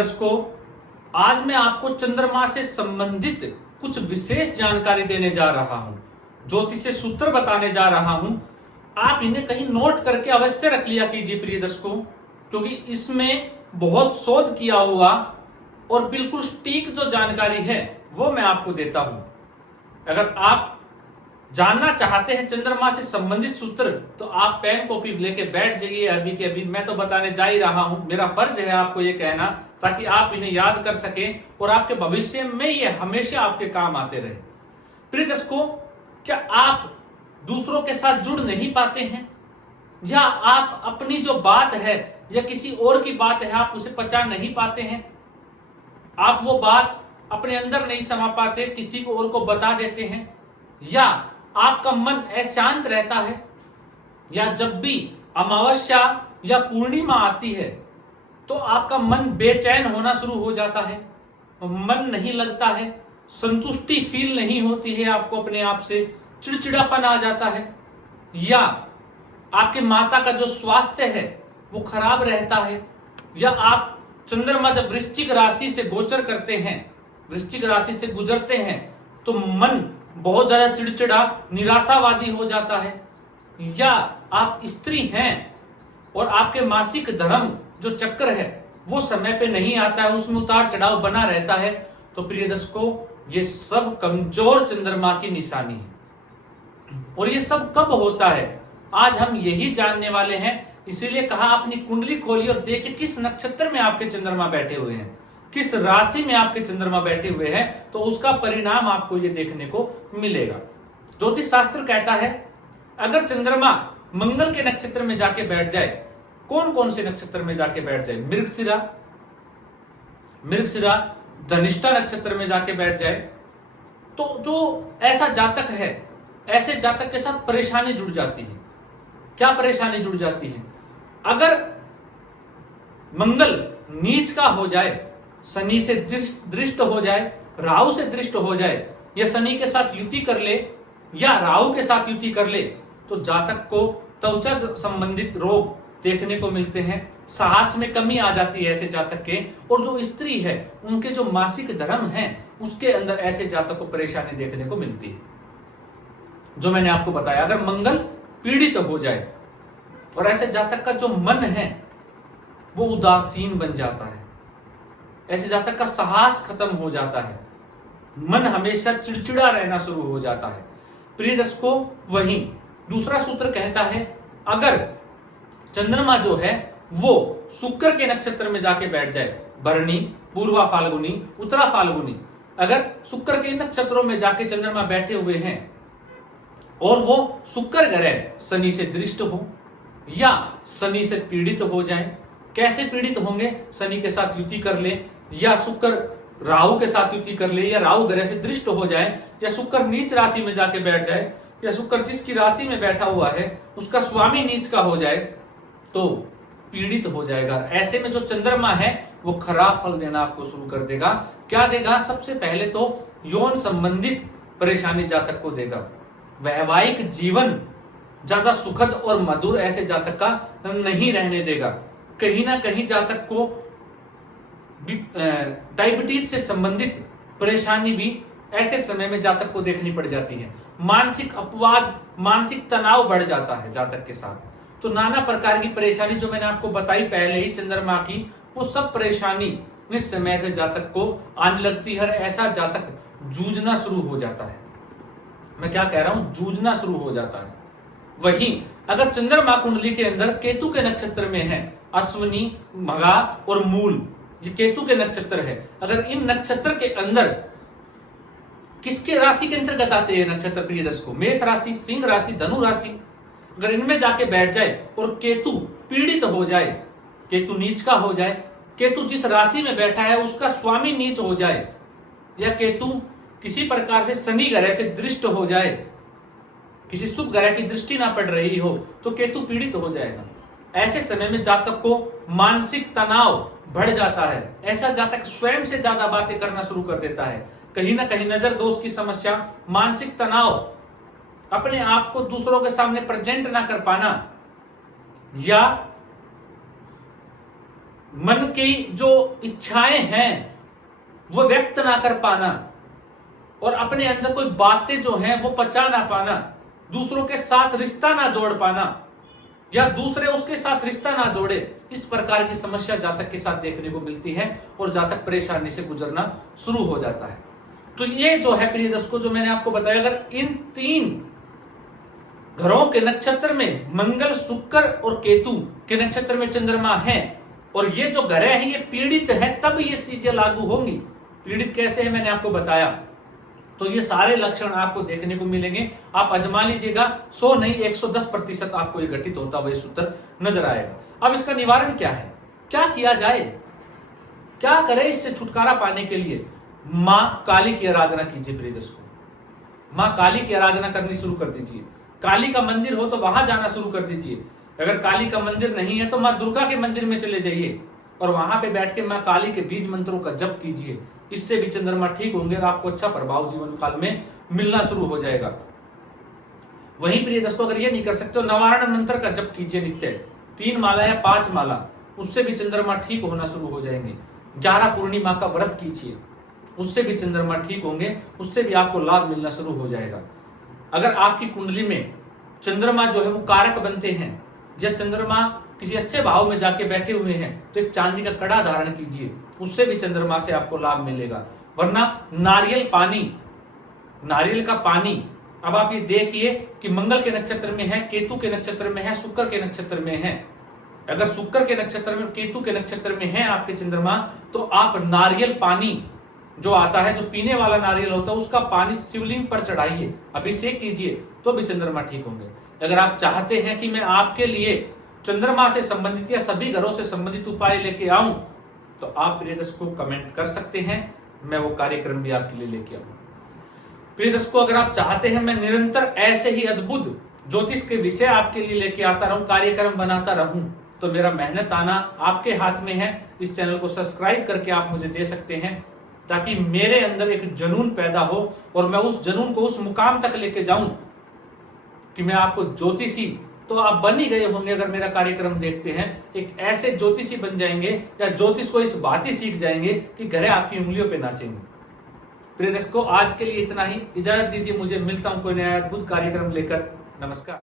दर्शकों, आज मैं आपको चंद्रमा से संबंधित कुछ विशेष जानकारी देने जा रहा हूं, ज्योतिषीय सूत्र बताने जा रहा हूं। आप इन्हें कहीं नोट करके अवश्य रख लिया कीजिए प्रिय दर्शकों, क्योंकि इसमें बहुत शोध किया हुआ और बिल्कुल सटीक जो जानकारी है वो मैं आपको देता हूं। अगर आप जानना चाहते हैं चंद्रमा से संबंधित सूत्र, तो आप पेन कॉपी लेके बैठ जाइए अभी के अभी। मैं तो बताने जा ही रहा हूं, मेरा फर्ज है आपको ये कहना, ताकि आप इन्हें याद कर सकें और आपके भविष्य में ये हमेशा आपके काम आते रहे। प्रिय दर्शकों, क्या आप दूसरों के साथ जुड़ नहीं पाते हैं, या आप अपनी जो बात है या किसी और की बात है आप उसे पचा नहीं पाते हैं, आप वो बात अपने अंदर नहीं समा पाते, किसी को और को बता देते हैं, या आपका मन अशांत रहता है, या जब भी अमावस्या या पूर्णिमा आती है तो आपका मन बेचैन होना शुरू हो जाता है, मन नहीं लगता है, संतुष्टि फील नहीं होती है आपको अपने आप से, चिड़चिड़ापन आ जाता है, या आपके माता का जो स्वास्थ्य है वो खराब रहता है, या आप चंद्रमा जब वृश्चिक राशि से गोचर करते हैं, वृश्चिक राशि से गुजरते हैं, तो मन बहुत ज्यादा चिड़चिड़ा निराशावादी हो जाता है, या आप स्त्री हैं और आपके मासिक धर्म जो चक्र है वो समय पे नहीं आता है, उसमें उतार चढ़ाव बना रहता है, तो प्रिय दर्शकों ये सब कमजोर चंद्रमा की निशानी है। और ये सब कब होता है आज हम यही जानने वाले हैं। इसीलिए कहा अपनी कुंडली खोलिए और देखिए किस नक्षत्र में आपके चंद्रमा बैठे हुए हैं, किस राशि में आपके चंद्रमा बैठे हुए हैं, तो उसका परिणाम आपको ये देखने को मिलेगा। ज्योतिष शास्त्र कहता है अगर चंद्रमा मंगल के नक्षत्र में जाके बैठ जाए, कौन कौन से नक्षत्र में जाके बैठ जाए, मृगशिरा धनिष्ठा नक्षत्र में जाके बैठ जाए, तो जो ऐसा जातक है, ऐसे जातक के साथ परेशानी जुड़ जाती है। क्या परेशानी जुड़ जाती है? अगर मंगल नीच का हो जाए, शनि से दृष्ट हो जाए, राहु से दृष्ट हो जाए, या शनि के साथ युति कर ले या राहु के साथ युति कर ले, तो जातक को त्वचा संबंधित रोग देखने को मिलते हैं, साहस में कमी आ जाती है ऐसे जातक के, और जो स्त्री है उनके जो मासिक धर्म है उसके अंदर ऐसे जातक को परेशानी देखने को मिलती है। जो मैंने आपको बताया, अगर मंगल पीड़ित हो जाए और ऐसे जातक का जो मन है वो उदासीन बन जाता है, ऐसे जातक का साहस खत्म हो जाता है, मन हमेशा चिड़चिड़ा रहना शुरू हो जाता है। प्रिय दर्शकों, वहीं दूसरा सूत्र कहता है अगर चंद्रमा जो है वो शुक्र के नक्षत्र में जाके बैठ जाए, भरणी, पूर्वा फाल्गुनी, उत्तरा फाल्गुनी, अगर शुक्र के नक्षत्रों में जाके चंद्रमा बैठे हुए हैं और वो शुक्र ग्रह शनि से दृष्ट हो या शनि से पीड़ित हो जाए, कैसे पीड़ित होंगे? शनि के साथ युति कर ले, या शुक्र राहु के साथ युति कर ले, या राहु ग्रह से दृष्ट हो जाए, या शुक्र नीच राशि में जाके बैठ जाए, या शुक्र जिसकी राशि में बैठा हुआ है उसका स्वामी नीच का हो जाए, तो पीड़ित हो जाएगा। ऐसे में जो चंद्रमा है वो खराब फल देना आपको शुरू कर देगा। क्या देगा? सबसे पहले तो यौन संबंधित परेशानी जातक को देगा, वैवाहिक जीवन ज्यादा सुखद और मधुर ऐसे जातक का नहीं रहने देगा। कहीं ना कहीं जातक को डायबिटीज से संबंधित परेशानी भी ऐसे समय में जातक को देखनी पड़ जाती है। मानसिक अपवाद, मानसिक तनाव बढ़ जाता है जातक के साथ। तो नाना प्रकार की परेशानी जो मैंने आपको बताई पहले ही चंद्रमा की, वो सब परेशानी इस समय से जातक को आने लगती है। ऐसा जातक जूझना शुरू हो जाता है। मैं क्या कह रहा हूं? जूझना शुरू हो जाता है। वहीं अगर चंद्रमा कुंडली के अंदर केतु के नक्षत्र में है, अश्विनी, मघा और मूल, ये केतु के नक्षत्र है, अगर इन नक्षत्र के अंदर किसके राशि के अंतर्गत आते हैं नक्षत्र प्रिय दर्शकों? मेष राशि, सिंह राशि, धनु राशि, अगर इनमें जाके बैठ जाए और केतु पीड़ित हो जाए, केतु नीच का हो जाए, केतु जिस राशि में बैठा है उसका स्वामी नीच हो जाए, या केतु किसी प्रकार से शनि ग्रह से दृष्ट हो जाए, किसी शुभ ग्रह की दृष्टि ना पड़ रही हो, तो केतु पीड़ित हो जाएगा। ऐसे समय में जातक को मानसिक तनाव बढ़ जाता है। ऐसा जातक स्वयं से ज्यादा बातें करना शुरू कर देता है। कहीं ना कहीं नजर दोष की समस्या, मानसिक तनाव, अपने आप को दूसरों के सामने प्रेजेंट ना कर पाना, या मन की जो इच्छाएं हैं वो व्यक्त ना कर पाना, और अपने अंदर कोई बातें जो हैं वो पचा ना पाना, दूसरों के साथ रिश्ता ना जोड़ पाना, या दूसरे उसके साथ रिश्ता ना जोड़े, इस प्रकार की समस्या जातक के साथ देखने को मिलती है और जातक परेशानी से गुजरना शुरू हो जाता है। तो ये जो है प्रिय दर्शकों, जो मैंने आपको बताया, अगर इन 3 घरों के नक्षत्र में मंगल, शुक्र और केतु के नक्षत्र में चंद्रमा है, और ये जो ग्रह है ये पीड़ित है, तब ये चीजें लागू होंगी। पीड़ित कैसे है मैंने आपको बताया। तो ये सारे लक्षण आपको देखने को मिलेंगे। आप आजमा लीजिएगा, 100 नहीं 110% आपको ये घटित होता हुआ सूत्र नजर आएगा। अब इसका निवारण क्या है, क्या किया जाए, क्या करें इससे छुटकारा पाने के लिए? मां काली की आराधना कीजिए प्रिय दर्शकों, मां काली की आराधना करनी शुरू कर दीजिए। काली का मंदिर हो तो वहां जाना शुरू कर दीजिए। अगर काली का मंदिर नहीं है तो मां दुर्गा के मंदिर में चले जाइए और वहां पे बैठ के मां काली के बीज मंत्रों का जप कीजिए। इससे भी चंद्रमा ठीक होंगे और आपको अच्छा प्रभाव जीवन काल में मिलना शुरू हो जाएगा। वहीं प्रिय दोस्तों, अगर ये नहीं कर सकते तो नवारण मंत्र का जप कीजिए नित्य, 3 माला या 5 माला, उससे भी चंद्रमा ठीक होना शुरू हो जाएंगे। 11 पूर्णिमा का व्रत कीजिए, उससे भी चंद्रमा ठीक होंगे, उससे भी आपको लाभ मिलना शुरू हो जाएगा। अगर आपकी कुंडली में चंद्रमा जो है वो कारक बनते हैं, या चंद्रमा किसी अच्छे भाव में जाके बैठे हुए हैं, तो एक चांदी का कड़ा धारण कीजिए, उससे भी चंद्रमा से आपको लाभ मिलेगा। वरना नारियल पानी, नारियल का पानी, अब आप ये देखिए कि मंगल के नक्षत्र में है, केतु के नक्षत्र में है, शुक्र के नक्षत्र में है। अगर शुक्र के नक्षत्र में, केतु के नक्षत्र में है आपके चंद्रमा, तो आप नारियल पानी जो आता है, जो पीने वाला नारियल होता है, उसका पानी शिवलिंग पर चढ़ाइए, अभिषेक कीजिए, तो भी चंद्रमा ठीक होंगे। अगर आप चाहते हैं कि मैं आपके लिए चंद्रमा से संबंधित या सभी ग्रहों से संबंधित उपाय लेके आऊं, तो आप प्रिय दर्शकों कमेंट कर सकते हैं, मैं वो कार्यक्रम भी आपके लिए लेके आऊंगा। प्रिय दर्शकों, अगर आप चाहते हैं मैं निरंतर ऐसे ही अद्भुत ज्योतिष के विषय आपके लिए लेके आता रहूं, कार्यक्रम बनाता रहूं, तो मेरा मेहनत आना आपके हाथ में है। इस चैनल को सब्सक्राइब करके आप मुझे दे सकते हैं, ताकि मेरे अंदर एक जुनून पैदा हो और मैं उस जुनून को उस मुकाम तक लेके जाऊं कि मैं आपको ज्योतिषी, तो आप बन ही गए होंगे अगर मेरा कार्यक्रम देखते हैं, एक ऐसे ज्योतिषी बन जाएंगे या ज्योतिष को इस बात ही सीख जाएंगे कि ग्रह आपकी उंगलियों पे नाचेंगे। प्रिय दर्शकों, आज के लिए इतना ही, इजाजत दीजिए मुझे, मिलता हूं कोई नया अद्भुत कार्यक्रम लेकर। नमस्कार।